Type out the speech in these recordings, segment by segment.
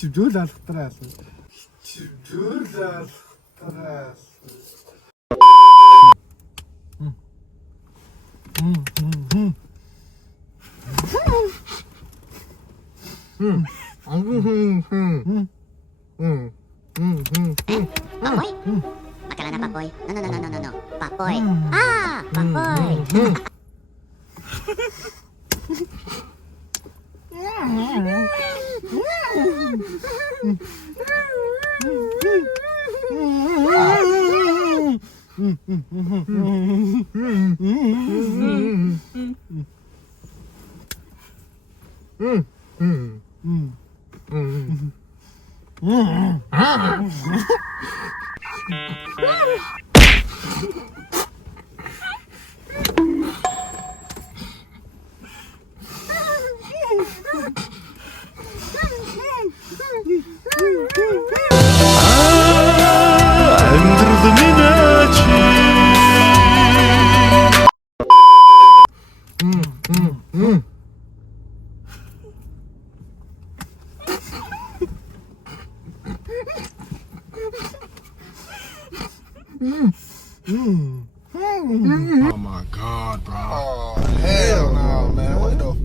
Хичвжүүл алхтраа. Хичвжүүл алхтраа. Papoy? Makala na Papoy. No. Papoy. Ah! Papoy! Oh my God, bro. Oh, hell no, man. What the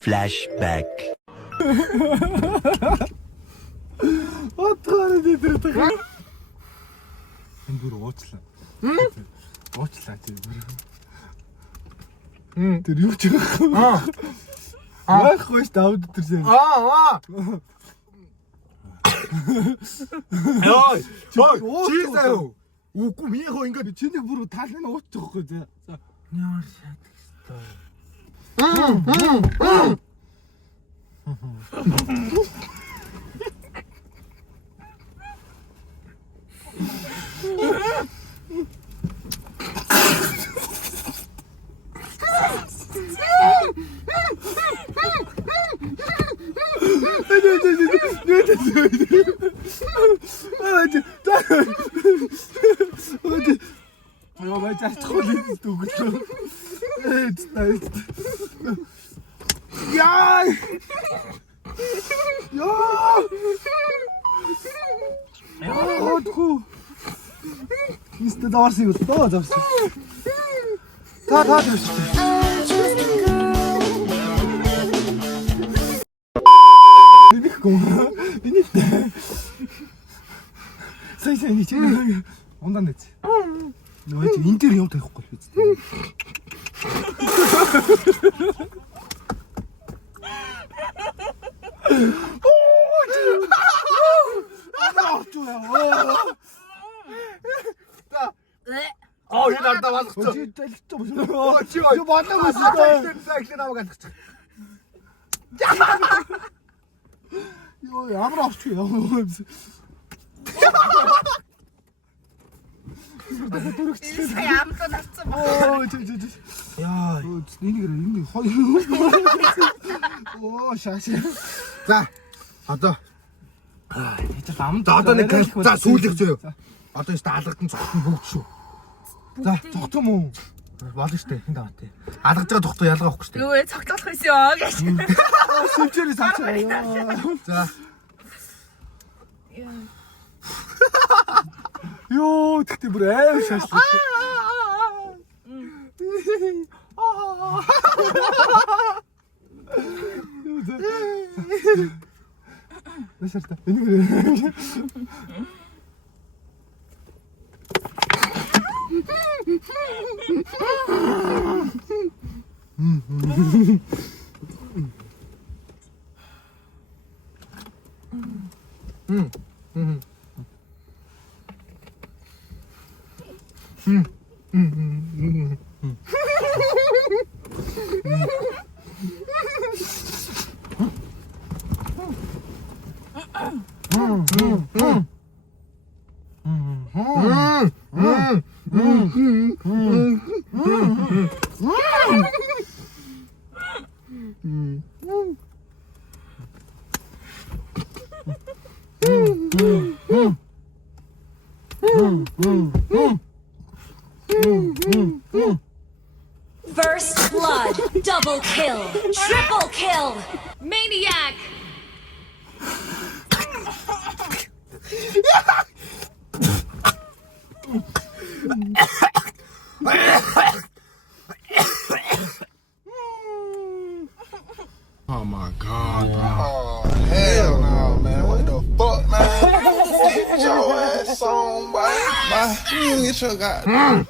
Flashback. Отгоор дээр таг. Энэ бүр уучлаа. Уучлаа чи бүр. Тэр юу ч яах. Яахгүй ш давд тэр зэн. Ой, чи заяа. Үгүй минийхөө ингээд чиний бүр талын уучих واخгүй за. яар шатах ёстой. Яа бачаа чухал дүгэлээ. Яа! Яа, тху. Мистер даварсан юу тоо давсан. Та дэвш. Энийг сайн чи ундан дэц. Нөгөө чи энэ дээр юм тавихгүй л биз. Энэ ардаа балгацсан. Чи талцсан. Чи бодлоо шүү. Сайклын намайг алгачих. Йоо ямар авч яа. Ямтаа навцсан ба. Оо чи. Яа. Энийг хоёр. Оо шааш. За. Одоо Яа ламд одоо нэг за сүүлэх зөө. Одоо энэ алгад нь цогтон бүгд шүү. За цогтом уу? болно штэ хин даваатай. Алгаж байгаа цогтоо ялгаа авахгүй штэ. Юу вэ цогтолох байсан ёо гэж. Сүвчээрээ савчаа. За. Йоо тэгтээ бүр аим шаашлаа. Нэшэртэ. Энийг First blood, double kill, triple kill, maniac. Oh my God. Oh, hell no, man. What the fuck, man? Get your ass on, boy. You get your goddamn.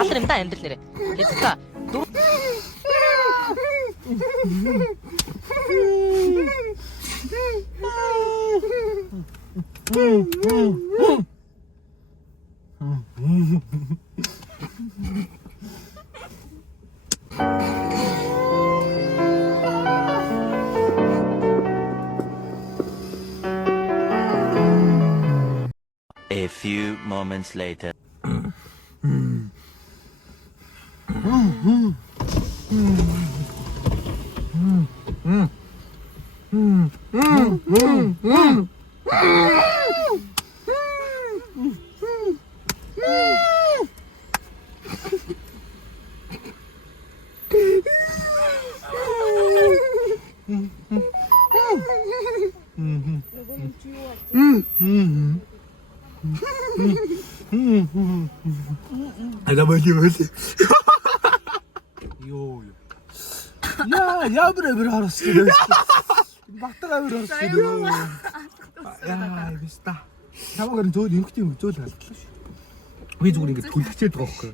Алдар юм да амьдрал нэрэ. Хэвээ. A few moments later. Ага, болио. Йоо. Яа бэр харахгүй. Батгаа бэр харахгүй. Яа, биста. Тавгаар зөөл эмхтэй юм зөөл халдлаа шүү. Би зүгээр ингэ түлхчээд байгаа байхгүй.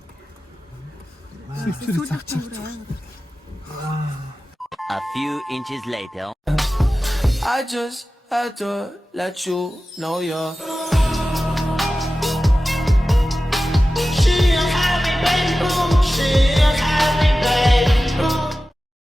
Сэлчэр цагчаа. A few inches later. I just had to let you know you're. She had me, baby, boom, she.